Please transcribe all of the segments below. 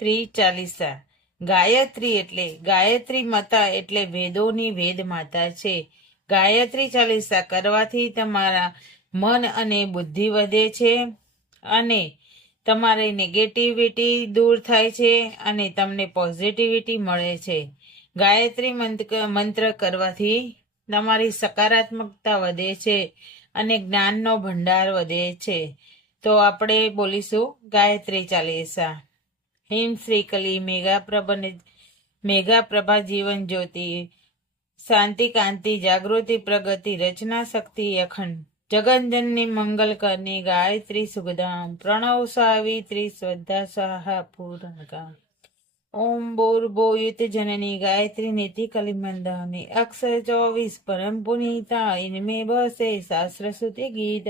ગાયત્રી ચાલીસા. ગાયત્રી માતા એટલે વેદોની વેદ માતા છે. ગાયત્રી ચાલીસા કરવાથી તમારા મન અને બુદ્ધિ વધે છે અને તમારી નેગેટિવિટી દૂર થાય છે અને તમને પોઝિટિવિટી મળે છે. ગાયત્રી મંત્ર કરવાથી તમારી સકારાત્મકતા વધે છે અને જ્ઞાનનો ભંડાર વધે છે. તો આપણે બોલીશું ગાયત્રી ચાલીસા. હિમ શ્રી કલી મેઘા પ્રભા જીવન જ્યોતિ શાંતિ કાંતિ જાગૃતિ પ્રગતિ રચના શક્તિ અખંડ જગનજનની મંગલ કરની ગાયત્રી સુગધામ પ્રણવ સાવિત્રી શ્રદ્ધા સાહા પૂર્ણકા. ઓમ ભૂર્ભુવઃ जननी गायत्री नीति कलिमंदानी अक्षर 24 परम पुनीता इनमें बसे शास्त्र श्रुति गीत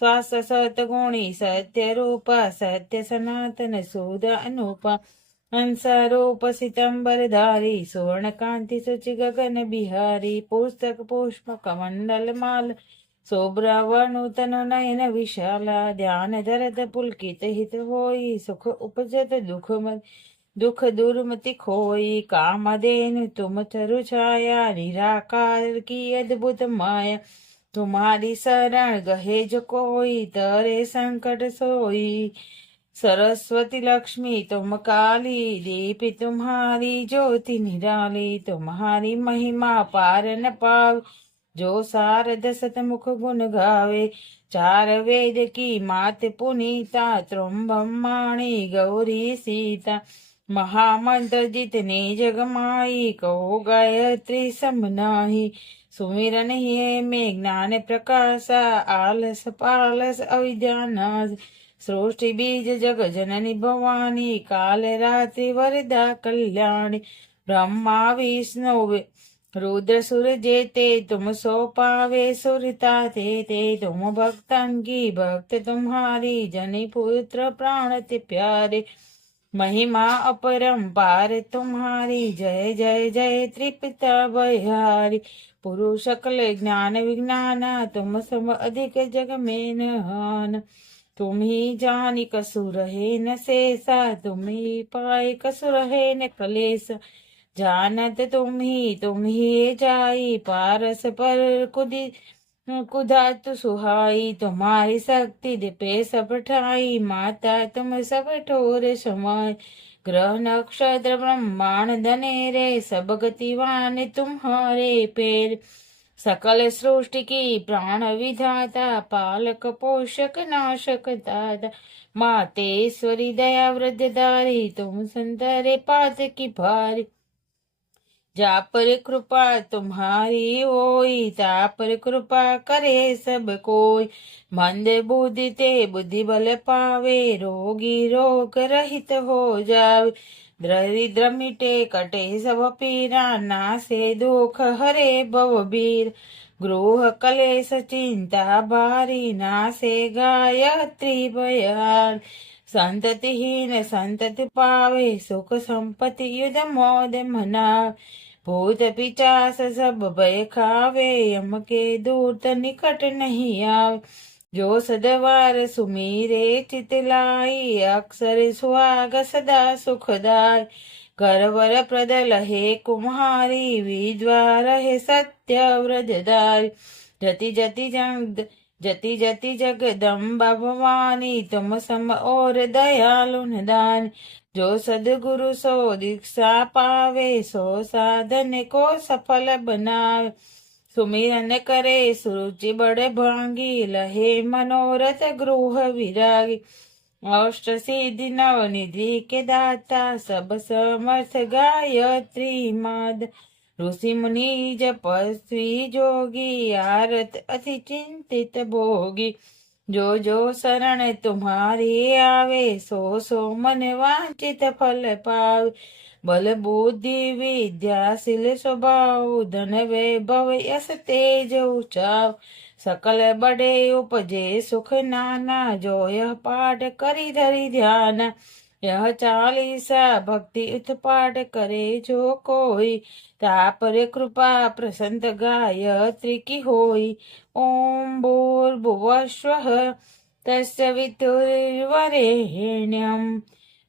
श्वास सत गुणी सत्य रूपा सत्य सनातन शोध अनुपा हंसारूप सितंबर धारी स्वर्ण कांति सुचि गगन बिहारी पुस्तक पुष्प कमंडल माल शोभ्रावनुतन नयन विशाला ध्यान धरत पुलकित हित होई सुख उपजत दुख दुर्मति खोई कामधेनु तुम तरु छाया निराकार की अद्भुत माया तुम्हारी शरण गहे जो कोई तरे संकट सोई सरस्वती लक्ष्मी तुम काली दीपि तुम्हारी ज्योति निराली तुम्हारी महिमा पार न पाव जो शारद सतमुख गुण गावे चार वेद की मात पुनीता त्रुंबमाणी गौरी सीता महामंत्र जितने जग माई कहो गायत्री समनाही सुमिरन ही में ज्ञान प्रकाशा आलस पालस अविद्यानाश सृष्टि बीज जग जननी भवानी काल रात्रि वरदा कल्याणी ब्रह्मा विष्णु रुद्र सुर जेते तुम सो पावे सुरता ते तुम भक्तन की भक्त तुम्हारी जनी पुत्र प्राण ते प्यारे महिमा अपरंपार तुम्हारी जय जय जय त्रिपिता भयहारी पुरुष सकल ज्ञान विज्ञान तुम सम अधिक जग में नहान तुम ही जानी कसुर है न शेषा तुम ही पाए कसुर है न कलेश जानत तुम ही जाई पारस पर कुदात सुहाई तुम्हारी शक्ति दिपे सब ठाई माता तुम सब ठोर समाय ग्रह नक्षत्र ब्रह्मांड धनेरे सब गतिवान तुम्हारे पैर सकल सृष्टि की प्राण विधाता पालक पोषक नाशक दाता मातेश्वरी दया वृद्धधारी तुम संतरे पात की भारी जा पर कृपा तुम्हारी होई ता पर कृपा करे सब कोई मंद बुद्धि ते बुद्धि बल पावे रोगी रोग रहित हो जावे दरिद्र मिटे कटे सब पीरा नासे दुख हरे भवबीर गृह कलेश चिंता भारी नासे गायत्री भयान संततिहीन संतति पावे सुख संपत्ति युद्ध मोद मनावे भूत पिचास सब भय खावे यम के दूत निकट नहीं आवे जो सदवार सुमीरे चितलाई अक्षर सुहाग सदा सुखदाय करवर प्रदल हे कुम्हारी विद्वार हे सत्य व्रजदाय जति जति जगदम्बा भवानी तुम सम और दयालु दान जो सदगुरु सो दीक्षा पावे सो साधन को सफल बनावे सुमिरन करे सुरुचि बड़े भांगी लहे मनोरथ गृह विरागी अष्ट सिद्धि नवनिधि के दाता सब समर्थ गायत्री माद ऋषि मुनि जपस्वी जोगी आरत अति चिंतित भोगी जो जो शरण तुम्हारी आवे सो सो मन वांचित फल पावे बल बुद्धि विद्याशील स्वभाव धन वैभव यश तेज उचाव सकल बड़े उपजे सुख नाना जो यह पाठ करी धरी ध्यान यह चालीसा भक्ति उत्पाठ करे जो कोई तापर कृपा प्रसन्न गायत्री की होई ओम भूर्भुवः स्वः तस्य वितुर्वरेण्यं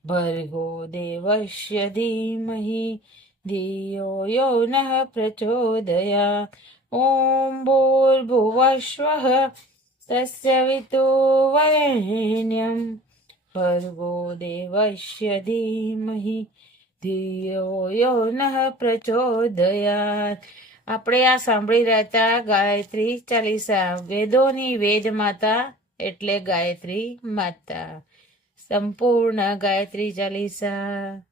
ભર્ગો દેવસ્ય ધીમહિ ધિયો યો નઃ પ્રચોદયાत् ઓમ ભૂર્ભુવઃસ્વઃ તસ્ય વિતુર્વરેણ્યં ભર્ગો દેવસ્ય ધીમહિ ધિયો યો નઃ પ્રચોદયાत्. આપણે આ સાંભળી રહ્યા હતા ગાયત્રી ચાલીસા. વેદોની વેદ માતા એટલે ગાયત્રી માતા. સંપૂર્ણ ગાયત્રી ચાલીસા.